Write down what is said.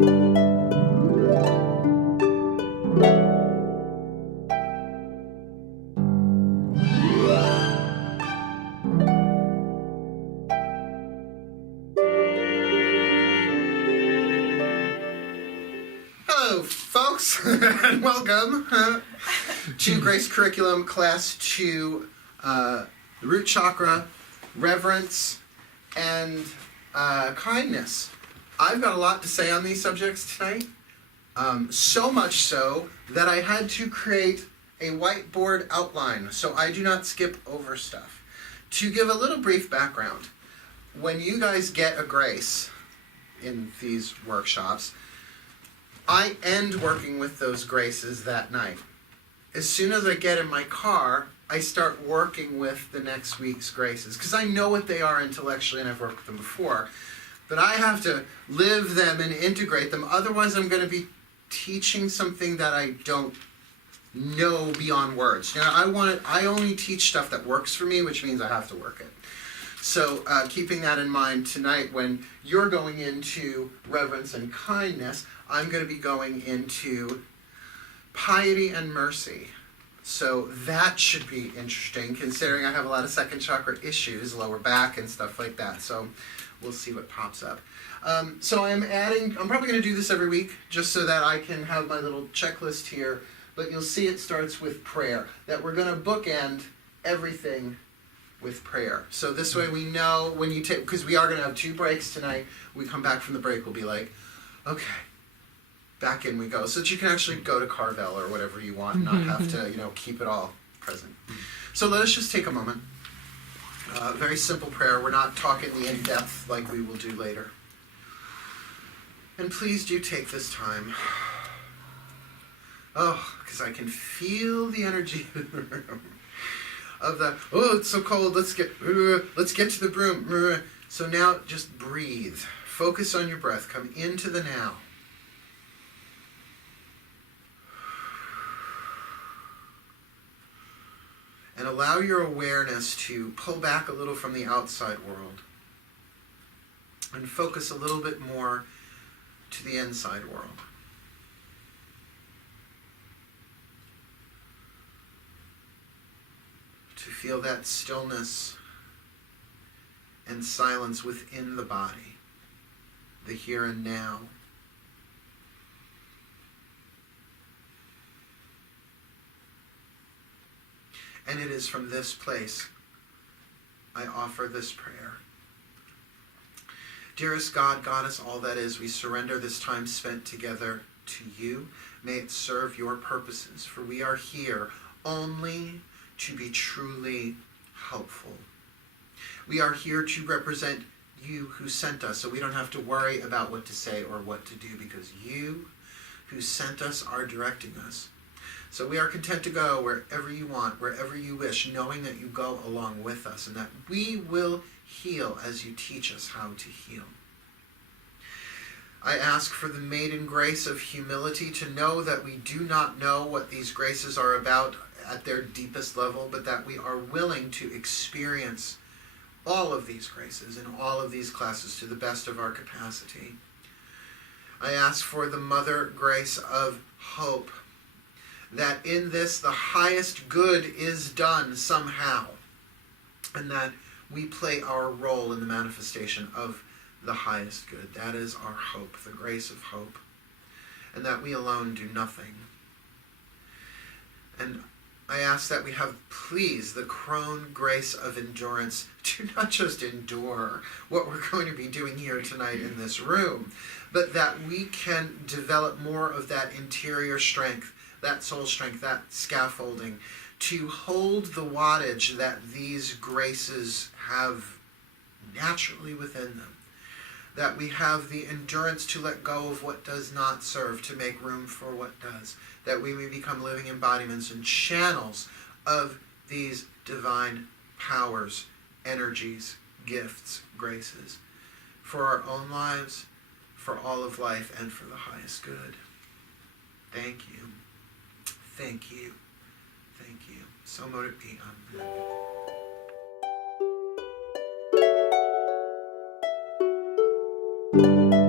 Hello, folks, and welcome to Grace Curriculum Class 2, the Root Chakra, Reverence, and Kindness. I've got a lot to say on these subjects tonight, so much so that I had to create a whiteboard outline so I do not skip over stuff. To give a little brief background, when you guys get a grace in these workshops, I end working with those graces that night. As soon as I get in my car, I start working with the next week's graces, because I know what they are intellectually and I've worked with them before. But I have to live them and integrate them, otherwise I'm going to be teaching something that I don't know beyond words. You know, I only teach stuff that works for me, which means I have to work it. So keeping that in mind tonight, when you're going into reverence and kindness, I'm going to be going into piety and mercy. So that should be interesting, considering I have a lot of second chakra issues, lower back and stuff like that. So we'll see what pops up. So I'm probably going to do this every week, just so that I can have my little checklist here. But you'll see it starts with prayer, that we're going to bookend everything with prayer. So this way we know when you take, because we are going to have 2 breaks tonight. We come back from the break, we'll be like, okay, back in we go. So that you can actually go to Carvel or whatever you want and not have to, keep it all present. So let us just take a moment. Very simple prayer. We're not talking the in-depth like we will do later. And please do take this time. Oh, because I can feel the energy in the room. Of the, oh, it's so cold, let's get to the room. So now just breathe. Focus on your breath. Come into the now. And allow your awareness to pull back a little from the outside world. And focus a little bit more to the inside world. To feel that stillness and silence within the body, the here and now. And it is from this place I offer this prayer. Dearest God, Goddess, all that is, we surrender this time spent together to you. May it serve your purposes, for we are here only to be truly helpful. We are here to represent you who sent us, so we don't have to worry about what to say or what to do, because you who sent us are directing us. So we are content to go wherever you want, wherever you wish, knowing that you go along with us and that we will heal as you teach us how to heal. I ask for the maiden grace of humility to know that we do not know what these graces are about at their deepest level, but that we are willing to experience all of these graces in all of these classes to the best of our capacity. I ask for the mother grace of hope, that in this the highest good is done somehow, and that we play our role in the manifestation of the highest good. That is our hope, the grace of hope, and that we alone do nothing. And I ask that we have, please, the crone grace of endurance to not just endure what we're going to be doing here tonight in this room, but that we can develop more of that interior strength, that soul strength, that scaffolding, to hold the wattage that these graces have naturally within them. That we have the endurance to let go of what does not serve, to make room for what does. That we may become living embodiments and channels of these divine powers, energies, gifts, graces, for our own lives, for all of life, and for the highest good. Thank you. Thank you. Thank you. So mote it be. Amen.